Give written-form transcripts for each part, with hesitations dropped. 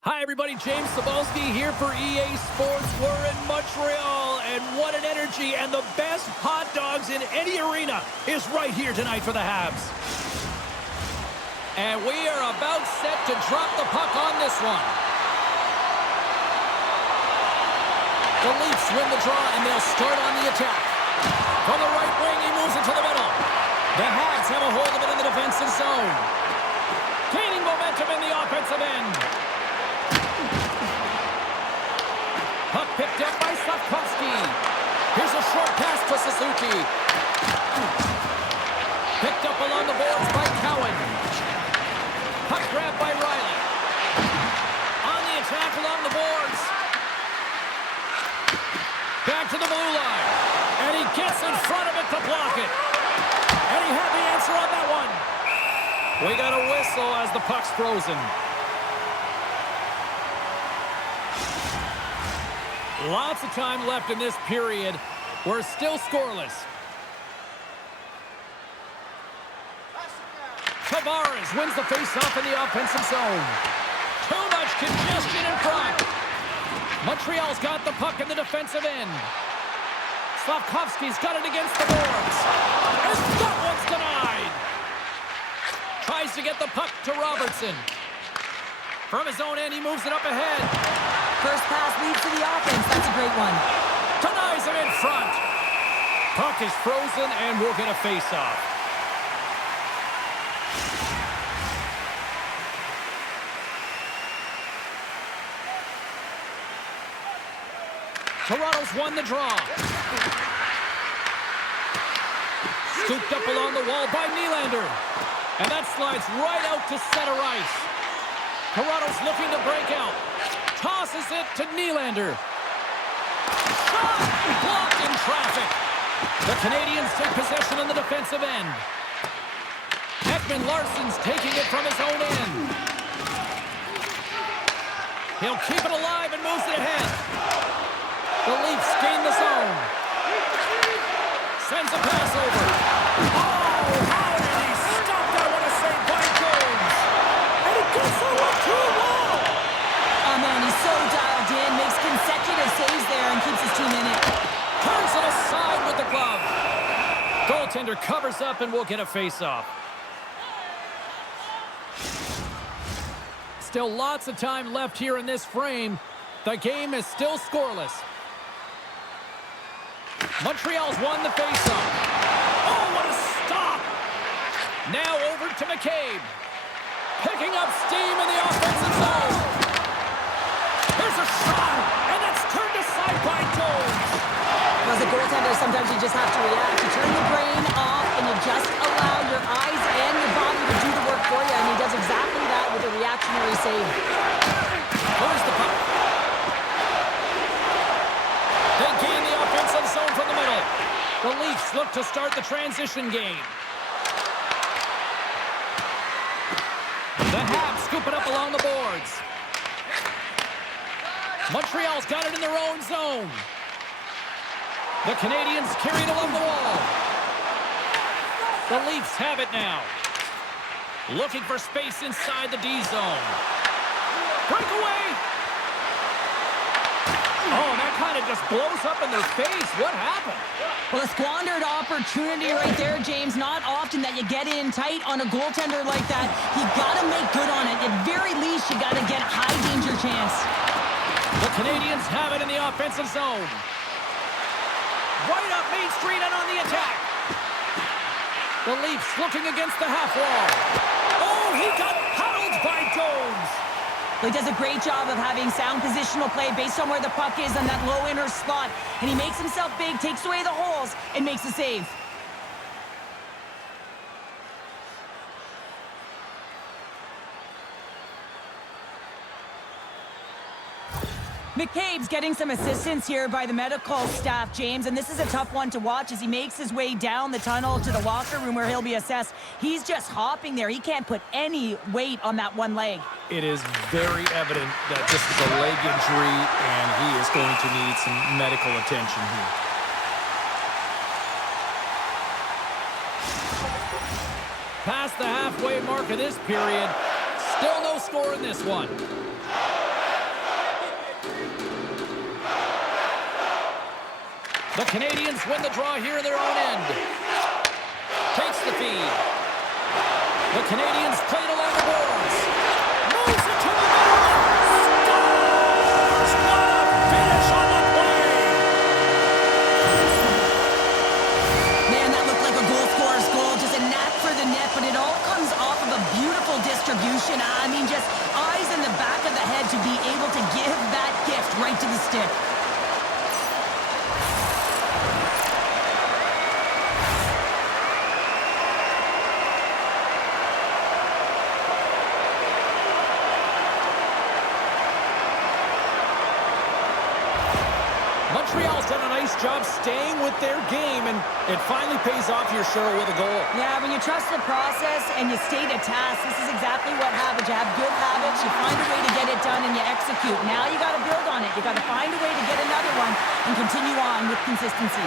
Hi, everybody. James Cebulski here for EA Sports. We're in Montreal, and what an energy. And the best hot dogs in any arena is right here tonight for the Habs. And we are about set to drop the puck on this one. The Leafs win the draw, and they'll start on the attack. From the right wing, he moves it to the middle. The Habs have a hold of it in the defensive zone. Gaining momentum in the offensive end. Puck picked up by Slavkovsky. Here's a short pass to Suzuki. Picked up along the boards by Cowan. Puck grabbed by Riley. On the attack along the boards. Back to the blue line. And he gets in front of it to block it. And he had the answer on that one. We got a whistle as the puck's frozen. Lots of time left in this period. We're still scoreless. Tavares wins the faceoff in the offensive zone. Too much congestion in front. Montreal's got the puck in the defensive end. Slavkovsky's got it against the boards. And that one's denied. Tries to get the puck to Robertson. From his own end, he moves it up ahead. First pass leads to the offense. That's a great one. Denies him in front. Puck is frozen, and we'll get a face-off. Toronto's won the draw. Scooped up along the wall by Nylander. And that slides right out to center ice. Toronto's looking to break out. Tosses it to Nylander. Shot! Blocked in traffic. The Canadiens take possession on the defensive end. Ekman Larsson's taking it from his own end. He'll keep it alive and moves it ahead. The Leafs gain the zone. Sends a pass over. Oh, how did he stop that? What a save by Jones. And he gets the one too long. Oh, man, he's so dialed in. Makes consecutive saves there and keeps his team in it. Turns it aside with the glove. Goaltender covers up and we'll get a face-off. Still lots of time left here in this frame. The game is still scoreless. Montreal's won the face-off. Oh, what a stop! Now over to McCabe. Picking up steam in the offensive zone. There's a shot, and that's turned aside by Jones. As a goaltender, sometimes you just have to react. You turn the brain off, and you just allow your eyes and your body to do the work for you, and he does exactly that with a reactionary save. Where's the puck? They gain the offensive zone from the middle. The Leafs look to start the transition game. The Habs scoop it up along the boards. Montreal's got it in their own zone. The Canadiens carry it along the wall. The Leafs have it now. Looking for space inside the D zone. Breakaway! Oh, that kind of just blows up in their face. What happened? Well, a squandered opportunity right there, James. Not often that you get in tight on a goaltender like that. You got to make good on it. At very least, you got to get a high danger chance. The Canadiens have it in the offensive zone. Right up Main Street and on the attack. The Leafs looking against the half wall. Oh, he got pounded by Jones. He does a great job of having sound positional play based on where the puck is on that low inner spot. And he makes himself big, takes away the holes, and makes a save. McCabe's getting some assistance here by the medical staff, James, and this is a tough one to watch as he makes his way down the tunnel to the locker room where he'll be assessed. He's just hopping there. He can't put any weight on that one leg. It is very evident that this is a leg injury, and he is going to need some medical attention here. Past the halfway mark of this period, still no score in this one. The Canadiens win the draw here in their own end. Takes the feed. The Canadiens play it along the boards. Moves it to the middle. Scores! What a finish on the play! Man, that looked like a goal scorer's goal. Just a knack for the net, but it all comes off of a beautiful distribution. I mean, just eyes in the back of the head to be able to give that gift right to the stick. Montreal's done a nice job staying with their game, and it finally pays off here, Cheryl, with a goal. Yeah, when you trust the process and you stay to task, this is exactly what happens. You have good habits, you find a way to get it done, and you execute. Now you got to build on it. You got to find a way to get another one and continue on with consistency.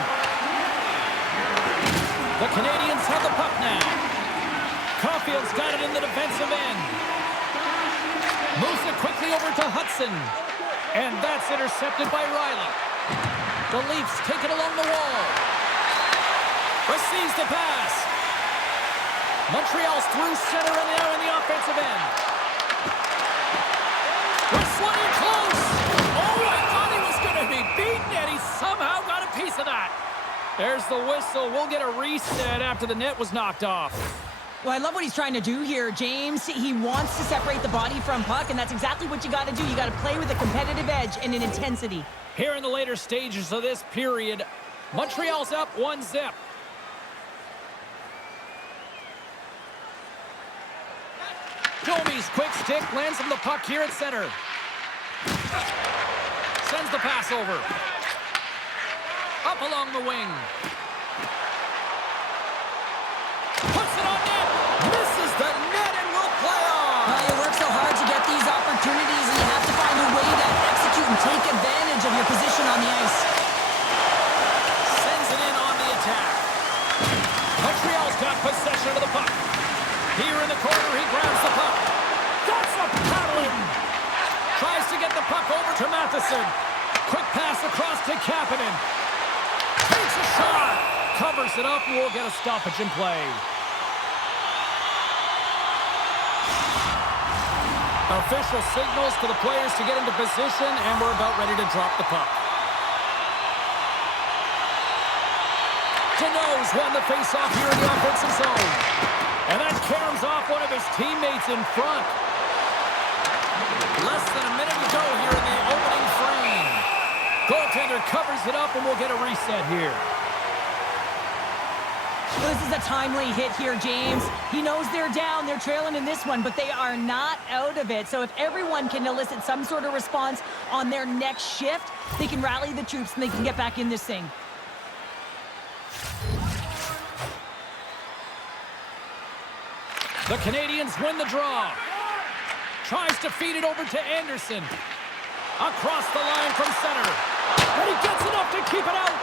The Canadiens have the puck now. Caulfield's got it in the defensive end. Moves it quickly over to Hudson. And that's intercepted by Riley. The Leafs take it along the wall. Receives the pass. Montreal's through center and now in the offensive end. We're swinging close. Oh, I thought he was going to be beaten, and he somehow got a piece of that. There's the whistle. We'll get a reset after the net was knocked off. Well, I love what he's trying to do here, James. He wants to separate the body from puck, and that's exactly what you got to do. You got to play with a competitive edge and an intensity. Here in the later stages of this period, Montreal's up 1-0. Domi's quick stick lands him the puck here at center. Sends the pass over. Up along the wing. Puts it on net. Misses the net and will play on. You work so hard to get these opportunities, and you have to find a way to execute and take advantage of your position on the ice. Sends it in on the attack. Montreal's got possession of the puck. Here in the corner, he grabs the puck. That's a paddling. Tries to get the puck over to Matheson. Quick pass across to Kapanen. Takes a shot. Covers it up, and we'll get a stoppage in play. Official signals to the players to get into position, and we're about ready to drop the puck. Deneau's won the faceoff here in the offensive zone. And that caroms off one of his teammates in front. Less than a minute to go here in the opening frame. Goaltender covers it up, and we'll get a reset here. Well, this is a timely hit here, James. He knows they're down. They're trailing in this one, but they are not out of it. So if everyone can elicit some sort of response on their next shift, they can rally the troops and they can get back in this thing. The Canadiens win the draw. Tries to feed it over to Anderson. Across the line from center. And he gets enough to keep it out.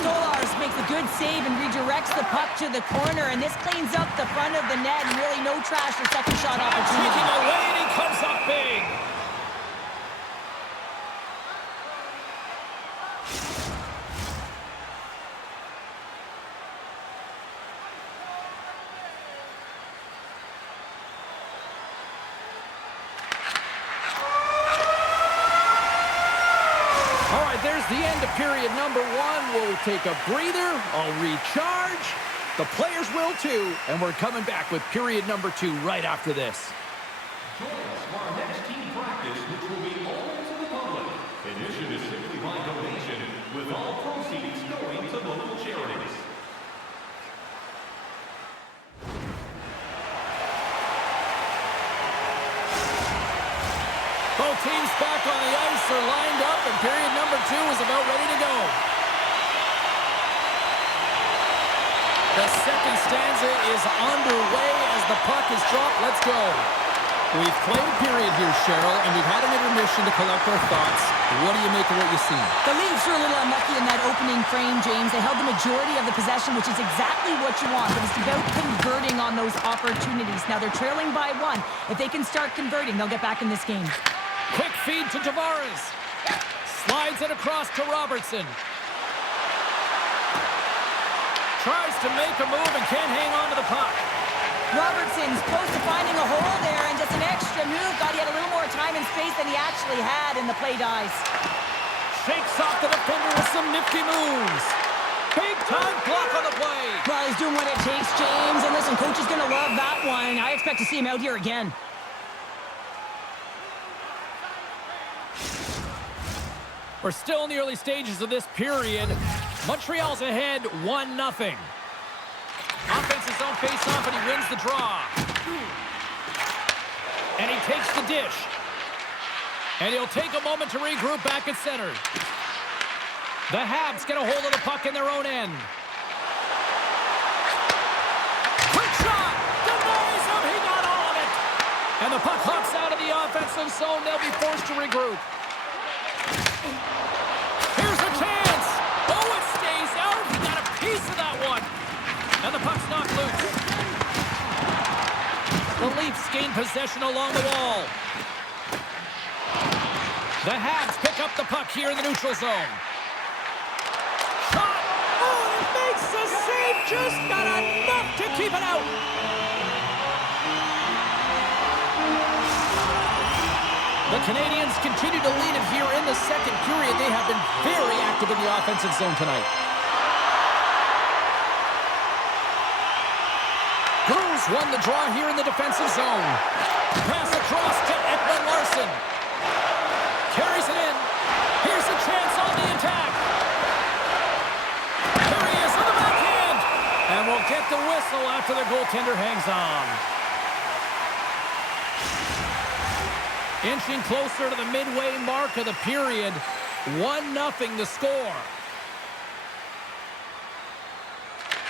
Stolarz makes a good save and redirects the puck to the corner, and this cleans up the front of the net, and really no trash for second shot opportunity. Taking away, and he comes up big. There's the end of period number one. We'll take a breather. I'll recharge. The players will too. And we're coming back with period number two right after this. Join us for our next team practice, which will be open to the public. Admission is simply by donation, with all proceeds going to local charities. Both teams back on the ice are lined up, and period number two is about ready to go. The second stanza is underway as the puck is dropped. Let's go. We've played a period here, Cheryl, and we've had an intermission to collect our thoughts. What do you make of what you see? The Leafs are a little unlucky in that opening frame, James. They held the majority of the possession, which is exactly what you want. But it's about converting on those opportunities. Now they're trailing by one. If they can start converting, they'll get back in this game. Quick feed to Tavares. Slides it across to Robertson. Tries to make a move and can't hang on to the puck. Robertson's close to finding a hole there, and just an extra move. Thought he had a little more time and space than he actually had, and the play dies. Shakes off the defender with some nifty moves. Big time block on the play. Well, he's doing what it takes, James. And listen, coach is going to love that one. I expect to see him out here again. We're still in the early stages of this period. Montreal's ahead 1-0. Offense's own face-off, and he wins the draw. And he takes the dish. And he'll take a moment to regroup back at center. The Habs get a hold of the puck in their own end. Quick shot! Denies him! He got all of it! And the puck hops out of the offensive zone. They'll be forced to regroup. Here's a chance! Oh, it stays out! He got a piece of that one! And the puck's knocked loose. The Leafs gain possession along the wall. The Habs pick up the puck here in the neutral zone. Shot! Oh, it makes the save! Just not enough to keep it out! The Canadiens continue to lead it here in the second period. They have been very active in the offensive zone tonight. Cruz won the draw here in the defensive zone. Pass across to Ekman Larsson. Carries it in. Here's a chance on the attack. There he is on the backhand. And we'll get the whistle after the goaltender hangs on. Inching closer to the midway mark of the period. 1-0 the score.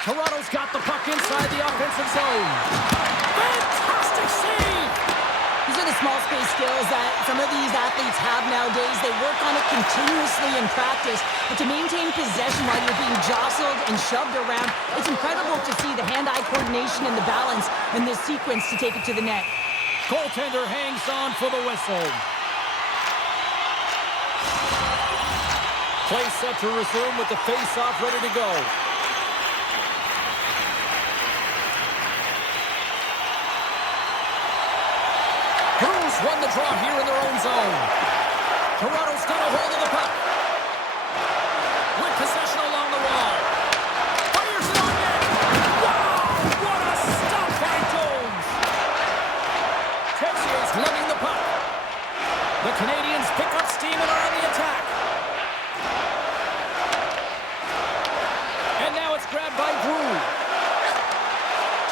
Toronto's got the puck inside the offensive zone. Fantastic save! These are the small space skills that some of these athletes have nowadays. They work on it continuously in practice. But to maintain possession while you're being jostled and shoved around, it's incredible to see the hand-eye coordination and the balance in this sequence to take it to the net. Goaltender hangs on for the whistle. Play set to resume with the face-off ready to go. Cruz won the draw here in their own zone. Toronto's got a hold of the puck. With possession along the wall. Fires it on net. Wow! What a stop by Jones! Texier's lugging the puck. The Canadiens pick up steam and are on the attack. And now it's grabbed by Drew.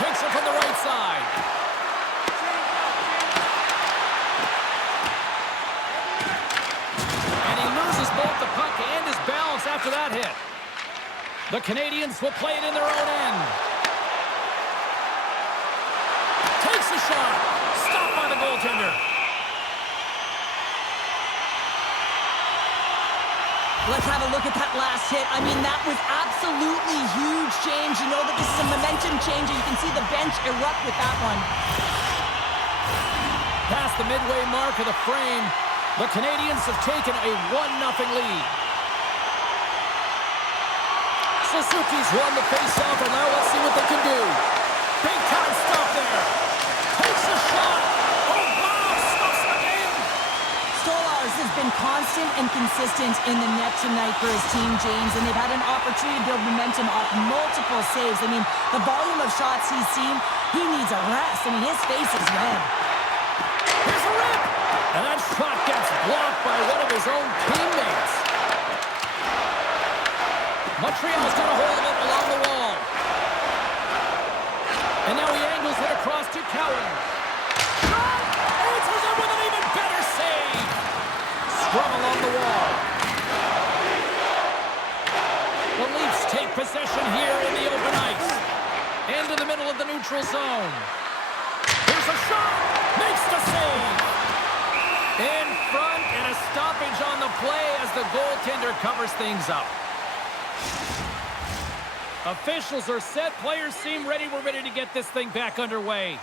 Takes it from the right side. And he loses both the puck and his balance after that hit. The Canadiens will play it in their own end. Takes a shot. Stopped by the goaltender. Let's have a look at that last hit. I mean, that was absolutely huge change. You know that this is a momentum change, and you can see the bench erupt with that one. Past the midway mark of the frame, the Canadiens have taken a 1-0 lead. Suzuki's won the faceoff, and now let's see what they can do. Big time stop there. Takes a shot. Oh, wow, stops the game. Stolarz has been constant and consistent in the net tonight for his team, James, and they've had an opportunity to build momentum off multiple saves. I mean, the volume of shots he's seen, he needs a rest. I mean, his face is red. Here's a rip. And that shot gets blocked by one of his own teammates. Montreal's got a hold of it along the wall. And now he angles it across to Cowan. Shot! Answers it with an even better save. Scrum along the wall. The Leafs take possession here in the open ice. Into the middle of the neutral zone. Here's a shot. Makes the save. In front, and a stoppage on the play as the goaltender covers things up. Officials are set. Players seem ready. We're ready to get this thing back underway.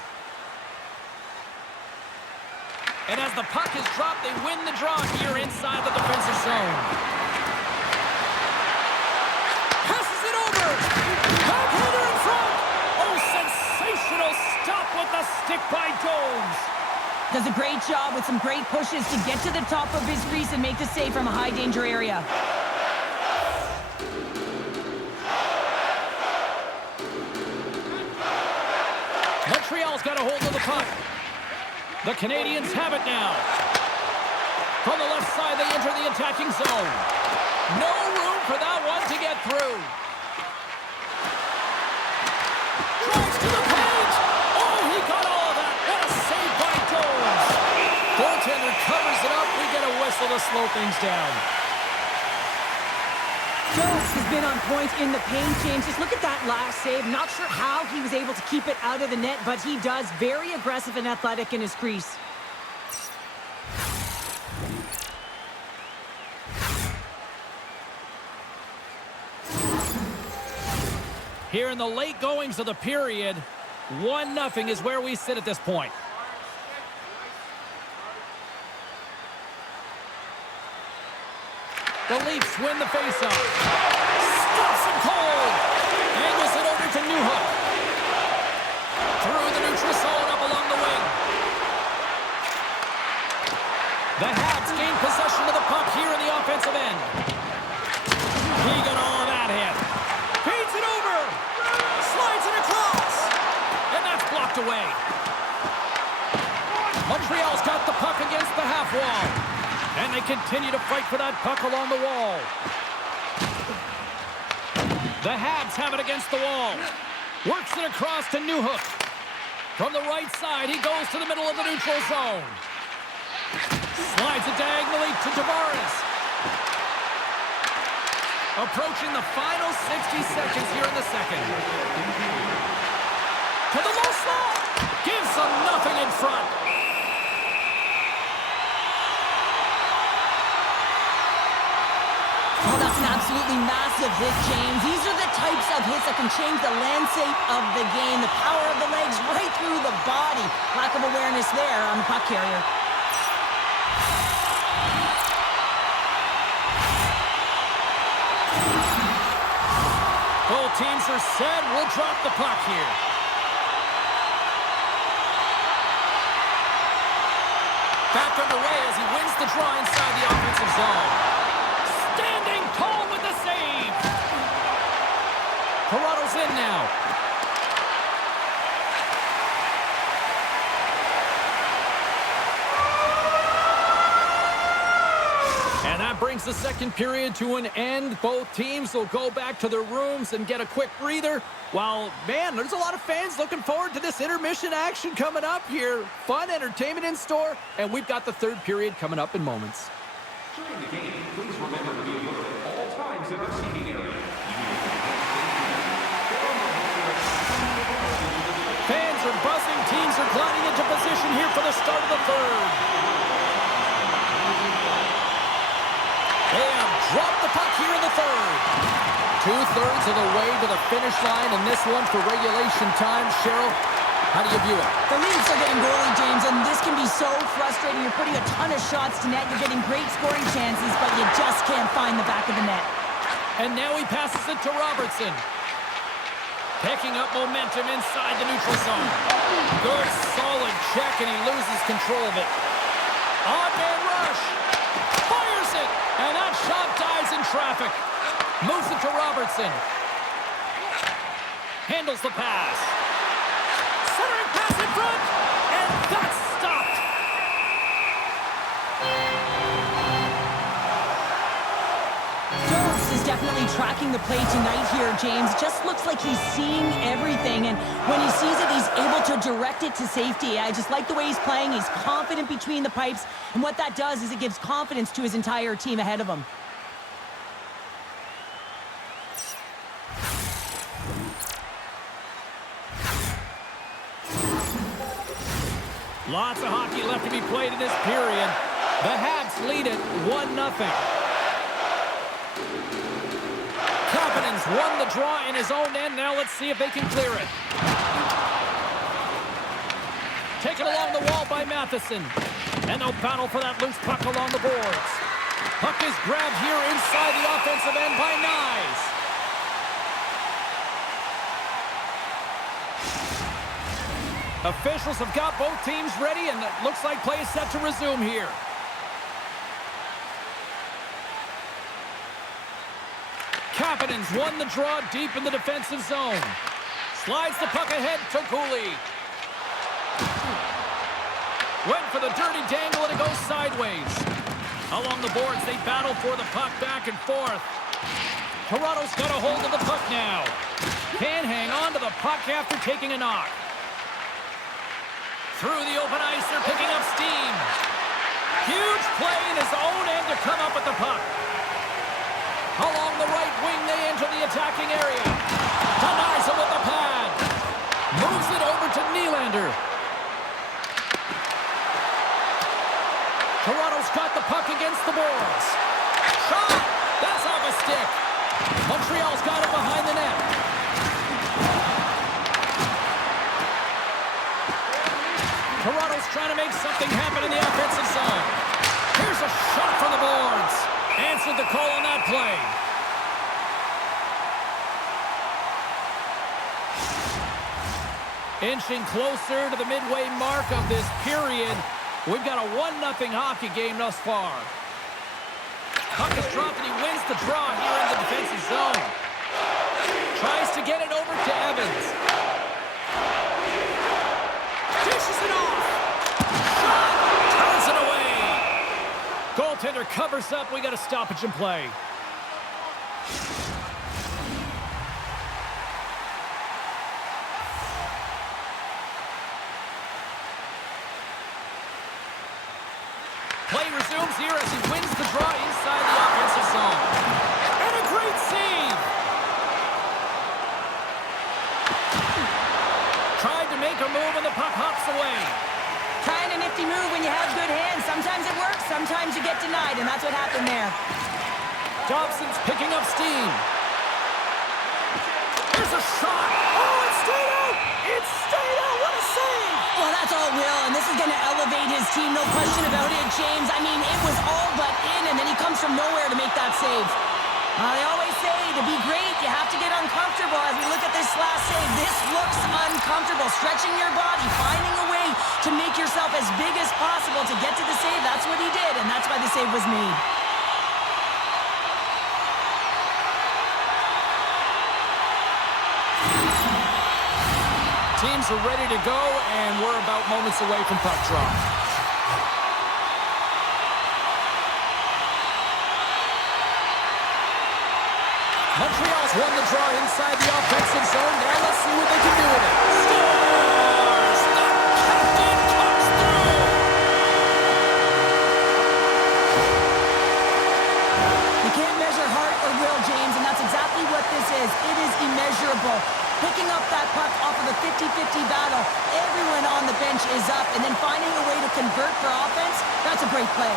And as the puck is dropped, they win the draw here inside the defensive zone. Passes it over. stick by Jones. Does a great job with some great pushes to get to the top of his crease and make the save from a high-danger area. Montreal's got a hold of the puck. The Canadiens have it now. From the left side, they enter the attacking zone. No room for that one to get through. Drives to the paint. Oh, he got all of that. What a save by Jones. Goaltender covers it up. We get a whistle to slow things down. Jones has been on point in the paint, James. Just look at that last save. Not sure how he was able to keep it out of the net, but he does. Very aggressive and athletic in his crease. Here in the late goings of the period, 1-0 is where we sit at this point. The Leafs win the faceoff. Stops him cold. Angles it over to Newhook. Through the neutral zone up along the wing. The Habs gain possession of the puck here in the offensive end. He got all of that hit. Feeds it over. Slides it across. And that's blocked away. Montreal's got the puck against the half wall. And they continue to fight for that puck along the wall. The Habs have it against the wall. Works it across to Newhook. From the right side, he goes to the middle of the neutral zone. Slides it diagonally to Tavares. Approaching the final 60 seconds here in the second. To the low slot. Gives them nothing in front. Oh, that's an absolutely massive hit, James. These are the types of hits that can change the landscape of the game. The power of the legs right through the body. Lack of awareness there on the puck carrier. Both teams are set. We'll drop the puck here. Back underway as he wins the draw inside the offensive zone. Standing tall with the save. Toronto's in now. And that brings the second period to an end. Both teams will go back to their rooms and get a quick breather. While, man, there's a lot of fans looking forward to this intermission action coming up here. Fun entertainment in store, and we've got the third period coming up in moments. During the game, please remember to be alert at all times in our seating area. Fans are buzzing. Teams are gliding into position here for the start of the third. They have dropped the puck here in the third. 2/3 of the way to the finish line, and this one for regulation time. Cheryl, how do you view it? The Leafs are getting goalie, James, and this can be so frustrating. You're putting a ton of shots to net. You're getting great scoring chances, but you just can't find the back of the net. And now he passes it to Robertson. Picking up momentum inside the neutral zone. Good, solid check, and he loses control of it. Odd man rush. Fires it, and that shot dies in traffic. Moves it to Robertson. Handles the pass. Centering pass in front, and that's stopped. Jones is definitely tracking the play tonight here, James. Just looks like he's seeing everything, and when he sees it, he's able to direct it to safety. I just like the way he's playing. He's confident between the pipes, and what that does is it gives confidence to his entire team ahead of him. Lots of hockey left to be played in this period. The Habs lead it 1-0. Kapanen's won the draw in his own end. Now let's see if they can clear it. Taken along the wall by Matheson. And they'll battle for that loose puck along the boards. Puck is grabbed here inside the offensive end by Nyes. Officials have got both teams ready, and it looks like play is set to resume here. Kapanen's won the draw deep in the defensive zone. Slides the puck ahead to Cooley. Went for the dirty dangle, and it goes sideways. Along the boards, they battle for the puck back and forth. Toronto's got a hold of the puck now. Can hang on to the puck after taking a knock. Through the open ice, they're picking up steam. Huge play in his own end to come up with the puck. Along the right wing, they enter the attacking area. Denies him with the pad. Moves it over to Nylander. Toronto's got the puck against the boards. Shot! That's off a stick. Montreal's got it behind the net. Toronto's trying to make something happen in the offensive zone. Here's a shot from the boards. Answered the call on that play. Inching closer to the midway mark of this period. We've got a 1-0 hockey game thus far. Puck is dropped and he wins the draw here in the defensive zone. Tries to get it over to Evans. Dishes it off. Shot! Turns it away. Goaltender covers up. We got a stoppage in play. Play resumes here as he wins the draw inside the offensive zone. And a great save! Tried to make a move and the puck hops away. Kind of nifty move when you have good hands. Sometimes it works, sometimes you get denied, and that's what happened there. Dobson's picking up steam. There's a shot! Oh, it stayed out! It stayed out! What a save! Well, that's all Will, and this is going to elevate his team, no question about it, James. I mean, it was all but in, and then he comes from nowhere to make that save. They always say, to be great, you have to get uncomfortable. As we look at this last save, this looks uncomfortable. Stretching your body, finding a way to make yourself as big as possible to get to the save. That's what he did, and that's why the save was made. Teams are ready to go, and we're about moments away from puck drop. Montreal's won the draw inside the offensive zone. Now let's see what they can do with it. Scores! The captain comes through! You can't measure heart or will, James, and that's exactly what this is. It is immeasurable. Picking up that puck off of a 50-50 battle, everyone on the bench is up, and then finding a way to convert for offense, that's a great play.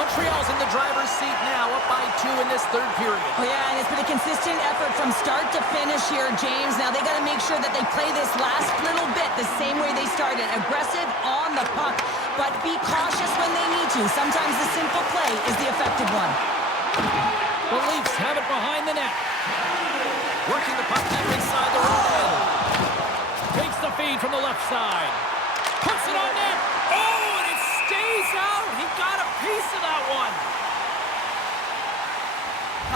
Montreal's in the driver's seat now, up by 2 in this third period. Oh yeah, and it's been a consistent effort from start to finish here, James. Now they got to make sure that they play this last little bit the same way they started. Aggressive on the puck, but be cautious when they need to. Sometimes the simple play is the effective one. The Leafs have it behind the net. Working the puck deep inside the own end. Takes the feed from the left side. Puts it on net. Oh, and it stays out. He got a piece of that one.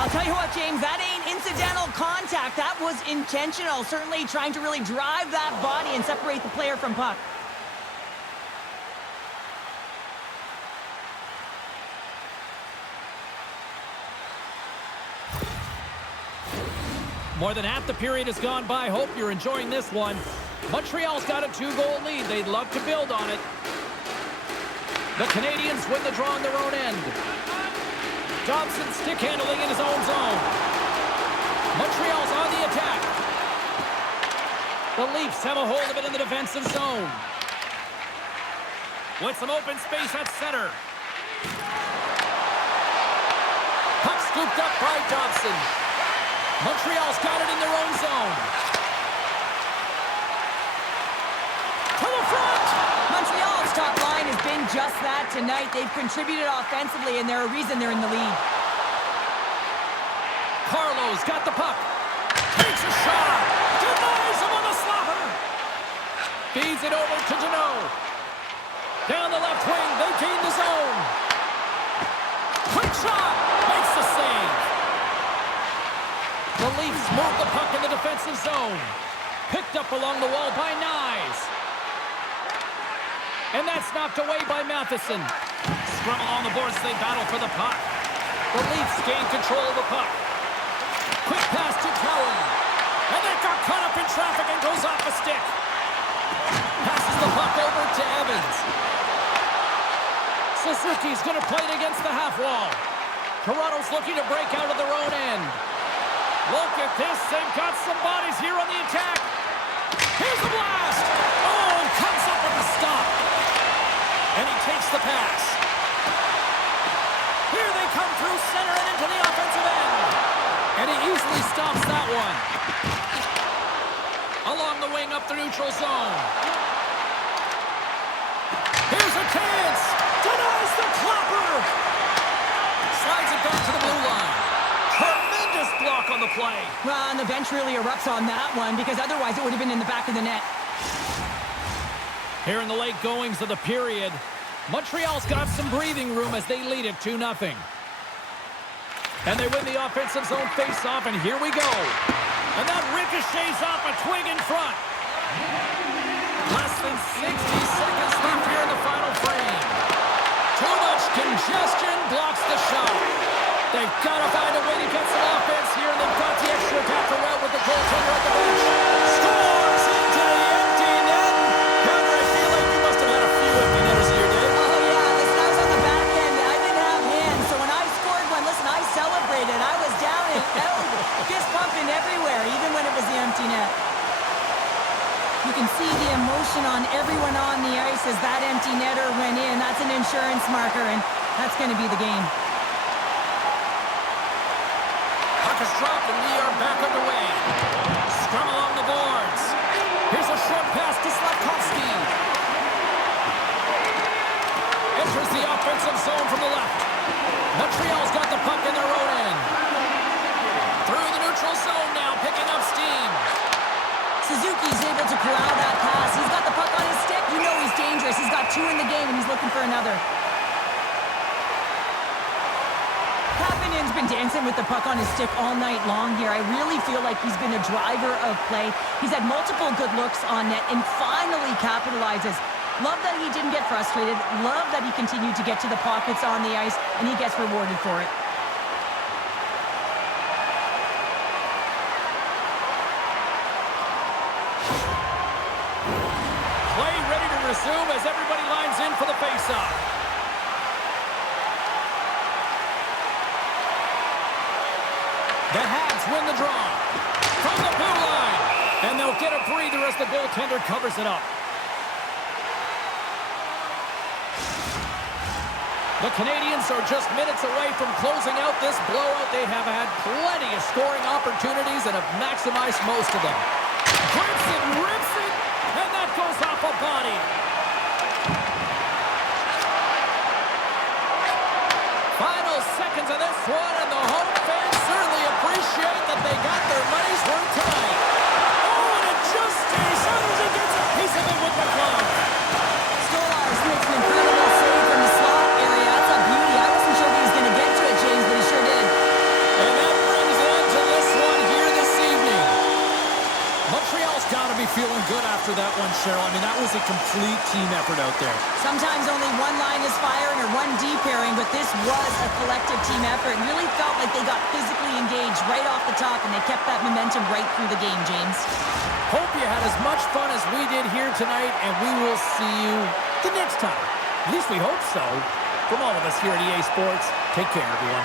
I'll tell you what, James, that ain't incidental contact. That was intentional. Certainly trying to really drive that body and separate the player from puck. More than half the period has gone by. Hope you're enjoying this one. Montreal's got a 2-goal lead. They'd love to build on it. The Canadiens win the draw on their own end. Dobson stick handling in his own zone. Montreal's on the attack. The Leafs have a hold of it in the defensive zone. With some open space at center. Puck scooped up by Dobson. Montreal's got it in their own zone. To the front! Montreal's top line has been just that tonight. They've contributed offensively, and they're a reason they're in the lead. Carlo's got the puck. Takes a shot. Denies him on the slapper. Feeds it over to Janot. Down the left wing. They gain the zone. Quick shot. Makes the save. The Leafs move the puck in the defensive zone. Picked up along the wall by Nyes. And that's knocked away by Matheson. Scrum along the boards as they battle for the puck. The Leafs gain control of the puck. Quick pass to Cowan. And that got caught up in traffic and goes off a stick. Passes the puck over to Evans. Suzuki's going to play it against the half wall. Toronto's looking to break out of their own end. Look at this. They've got some bodies here on the attack. Here's the blast. Oh, and comes up with a stop. And he takes the pass. Here they come through center and into the offensive end. And he easily stops that one. Along the wing up the neutral zone. Here's a chance. Denies the clapper. Slides it back to the blue line. Tremendous block on the play. Well, and the bench really erupts on that one because otherwise it would have been in the back of the net. Here in the late goings of the period, Montreal's got some breathing room as they lead it 2-0. And they win the offensive zone face-off, and here we go. And that ricochets off a twig in front. Less than 60 seconds left here in the final frame. Too much congestion blocks the shot. They've got to find a way to get some offense here, and they've got the extra attacker out with the goaltender at the bench. Scores into the empty net. Connor, I feel like you must have had a few empty netters in your day. Oh, yeah. Listen, I was on the back end. I didn't have hands, so when I scored one, listen, I celebrated. I was down and out, fist pumping everywhere, even when it was the empty net. You can see the emotion on everyone on the ice as that empty netter went in. That's an insurance marker, and that's going to be the game. Puck is dropped, and we are back underway. Scrum along the boards. Here's a short pass to Slavkovsky. Enters the offensive zone from the left. Montreal's got the puck in their own end. Through the neutral zone now, picking up steam. Suzuki's able to corral that pass. He's got the puck on his stick. You know he's dangerous. He's got 2 in the game, and he's looking for another. Kapanen's been dancing with the puck on his stick all night long here. I really feel like he's been a driver of play. He's had multiple good looks on net and finally capitalizes. Love that he didn't get frustrated. Love that he continued to get to the pockets on the ice, and he gets rewarded for it. Play ready to resume as everybody lines in for the faceoff. The Habs win the draw from the blue line, and they'll get a breather as the goaltender covers it up. The Canadiens are just minutes away from closing out this blowout. They have had plenty of scoring opportunities and have maximized most of them. Grips it, rips it, and that goes off a body. Final seconds of this one, and the home fans certainly appreciate that they got their money's worth tonight. Oh, and it just stays out as he gets a piece of it with the glove. Stolarz makes an incredible save from the slot area. That's a beauty. I wasn't sure he was going to get to it, James, but he sure did. And that brings an end to this one here this evening. Montreal's got to be feeling good after that one, Cheryl. I mean, that was a complete team effort out there. Sometimes only one line is firing or one D pairing, but this was a collective team effort. It really felt like they got physically engaged right off the top, and they kept that momentum right through the game, James. Hope you had as much fun as we did here tonight, and we will see you the next time. At least we hope so. From all of us here at EA Sports, take care, everyone.